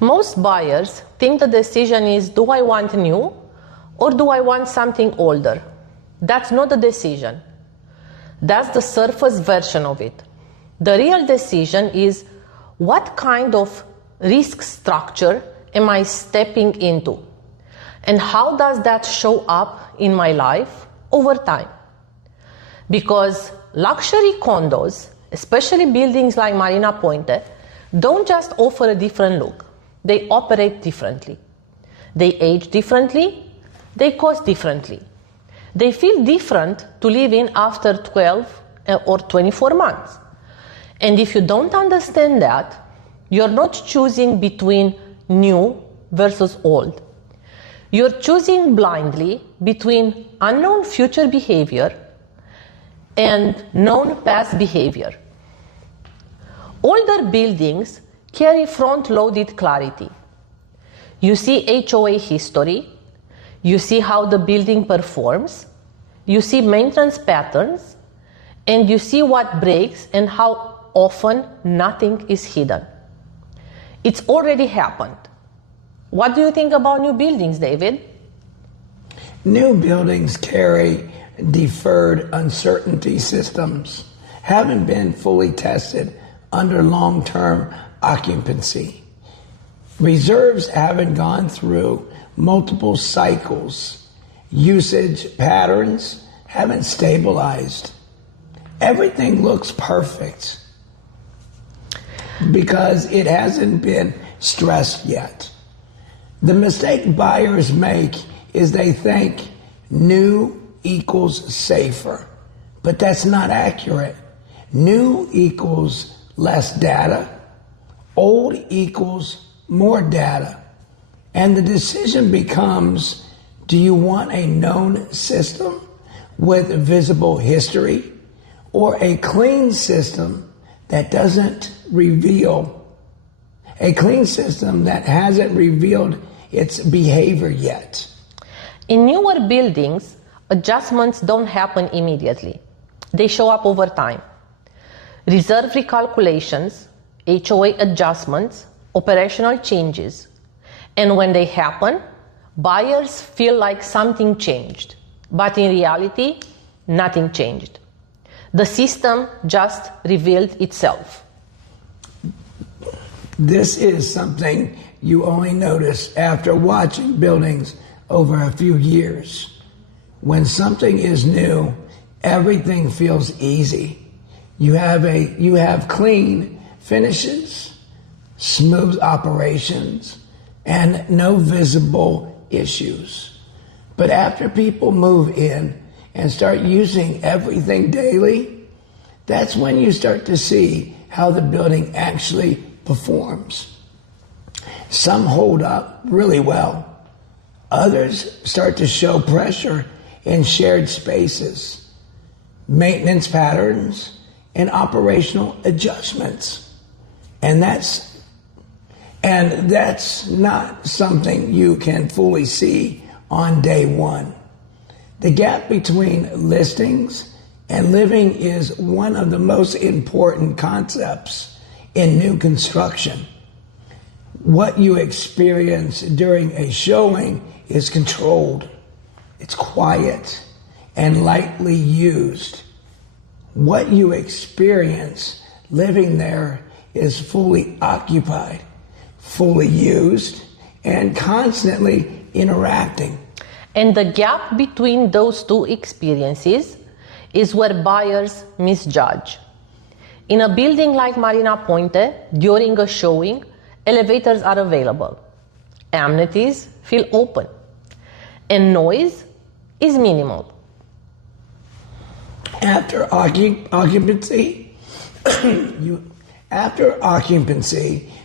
Most buyers think the decision is, do I want new or do I want something older? That's not the decision. That's the surface version of it. The real decision is, what kind of risk structure am I stepping into? And how does that show up in my life over time? Because luxury condos, especially buildings like Marina Pointe, don't just offer a different look. They operate differently. They age differently. They cost differently. They feel different to live in after 12 or 24 months. And if you don't understand that, you're not choosing between new versus old. You're choosing blindly between unknown future behavior and known past behavior. Older buildings carry front-loaded clarity. You see HOA history, you see how the building performs, you see maintenance patterns, and you see what breaks and how often nothing is hidden. It's already happened. What do you think about new buildings, David? New buildings carry deferred uncertainty systems, haven't been fully tested under long-term occupancy. Reserves haven't gone through multiple cycles. Usage patterns haven't stabilized. Everything looks perfect because it hasn't been stressed yet. The mistake buyers make is they think new equals safer, but that's not accurate. New equals less data, old equals more data. And the decision becomes, do you want a known system with visible history or a clean system that doesn't reveal, a clean system that hasn't revealed its behavior yet? In newer buildings, adjustments don't happen immediately. They show up over time. Reserve recalculations, HOA adjustments, operational changes. And when they happen, buyers feel like something changed. But in reality, nothing changed. The system just revealed itself. This is something you only notice after watching buildings over a few years. When something is new, everything feels easy. You have clean finishes, smooth operations, and no visible issues. But after people move in and start using everything daily, that's when you start to see how the building actually performs. Some hold up really well. Others start to show pressure in shared spaces, maintenance patterns, and operational adjustments. And that's not something you can fully see on day one. The gap between listings and living is one of the most important concepts in new construction. What you experience during a showing is controlled. It's quiet and lightly used. What you experience living there is fully occupied, fully used, and constantly interacting. And the gap between those two experiences is where buyers misjudge. In a building like Marina Pointe, during a showing, elevators are available. Amenities feel open. And noise is minimal. After occupancy,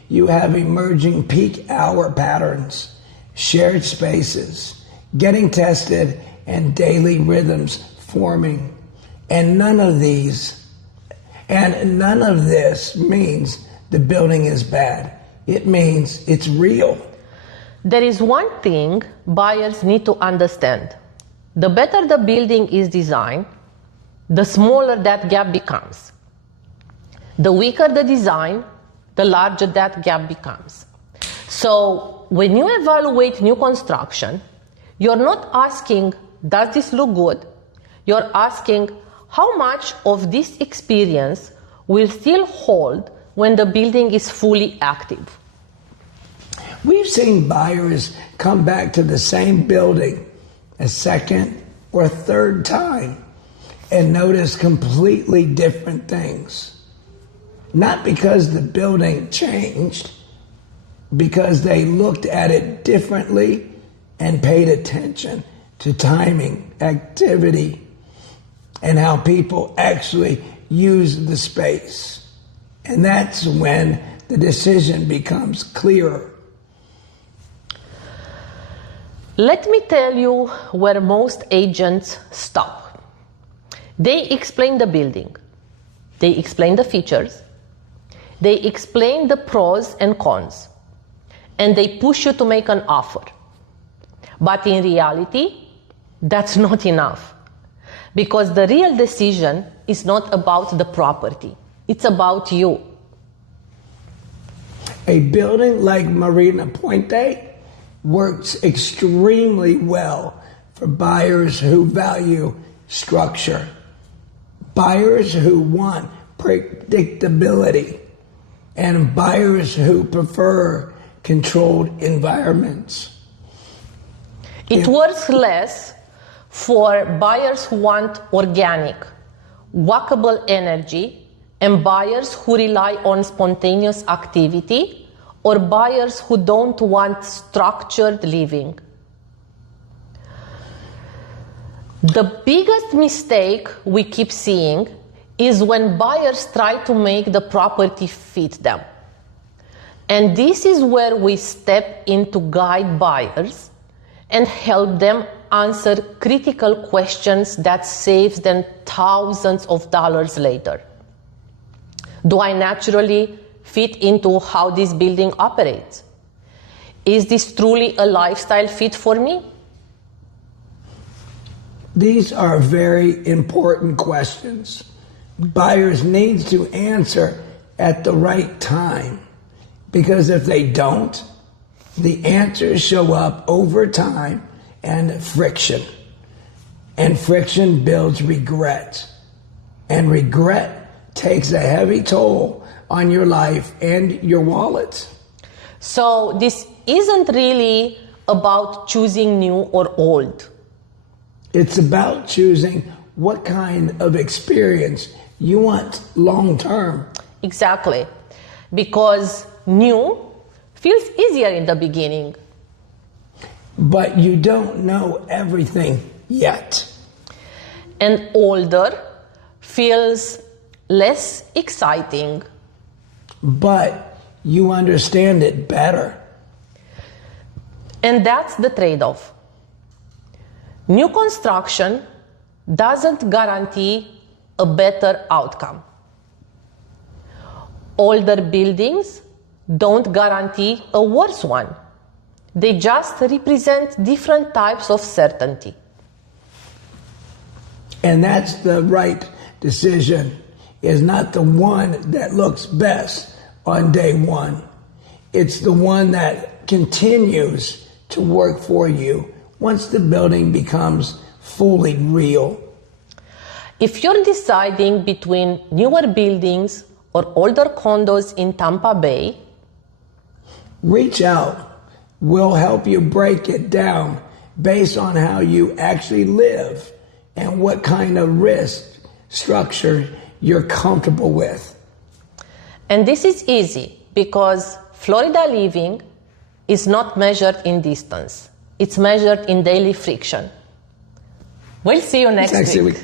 you have emerging peak hour patterns, shared spaces, getting tested, and daily rhythms forming. And none of this means the building is bad. It means it's real. There is one thing buyers need to understand. The better the building is designed, the smaller that gap becomes. The weaker the design, the larger that gap becomes. So when you evaluate new construction, you're not asking, does this look good? You're asking, how much of this experience will still hold when the building is fully active? We've seen buyers come back to the same building a second or third time and notice completely different things. Not because the building changed, because they looked at it differently and paid attention to timing, activity, and how people actually use the space. And that's when the decision becomes clearer. Let me tell you where most agents stop. They explain the building. They explain the features. They explain the pros and cons. And they push you to make an offer. But in reality, that's not enough. Because the real decision is not about the property. It's about you. A building like Marina Puente works extremely well for buyers who value structure, buyers who want predictability, and buyers who prefer controlled environments. It works less for buyers who want organic, walkable energy, and buyers who rely on spontaneous activity, or buyers who don't want structured living. The biggest mistake we keep seeing is when buyers try to make the property fit them. And this is where we step in to guide buyers and help them answer critical questions that saves them thousands of dollars later. Do I naturally fit into how this building operates? Is this truly a lifestyle fit for me? These are very important questions. Buyers need to answer at the right time, because if they don't, the answers show up over time and friction. And friction builds regret. And regret takes a heavy toll on your life and your wallet. So this isn't really about choosing new or old. It's about choosing what kind of experience you want long term. Exactly. Because new feels easier in the beginning. But you don't know everything yet. And older feels less exciting. But you understand it better. And that's the trade-off. New construction doesn't guarantee a better outcome. Older buildings don't guarantee a worse one. They just represent different types of certainty. And that's the right decision, is not the one that looks best on day one. It's the one that continues to work for you once the building becomes fully real. If you're deciding between newer buildings or older condos in Tampa Bay, reach out. We'll help you break it down based on how you actually live and what kind of risk structure you're comfortable with. And this is easy because Florida living is not measured in distance. It's measured in daily friction. We'll see you next week.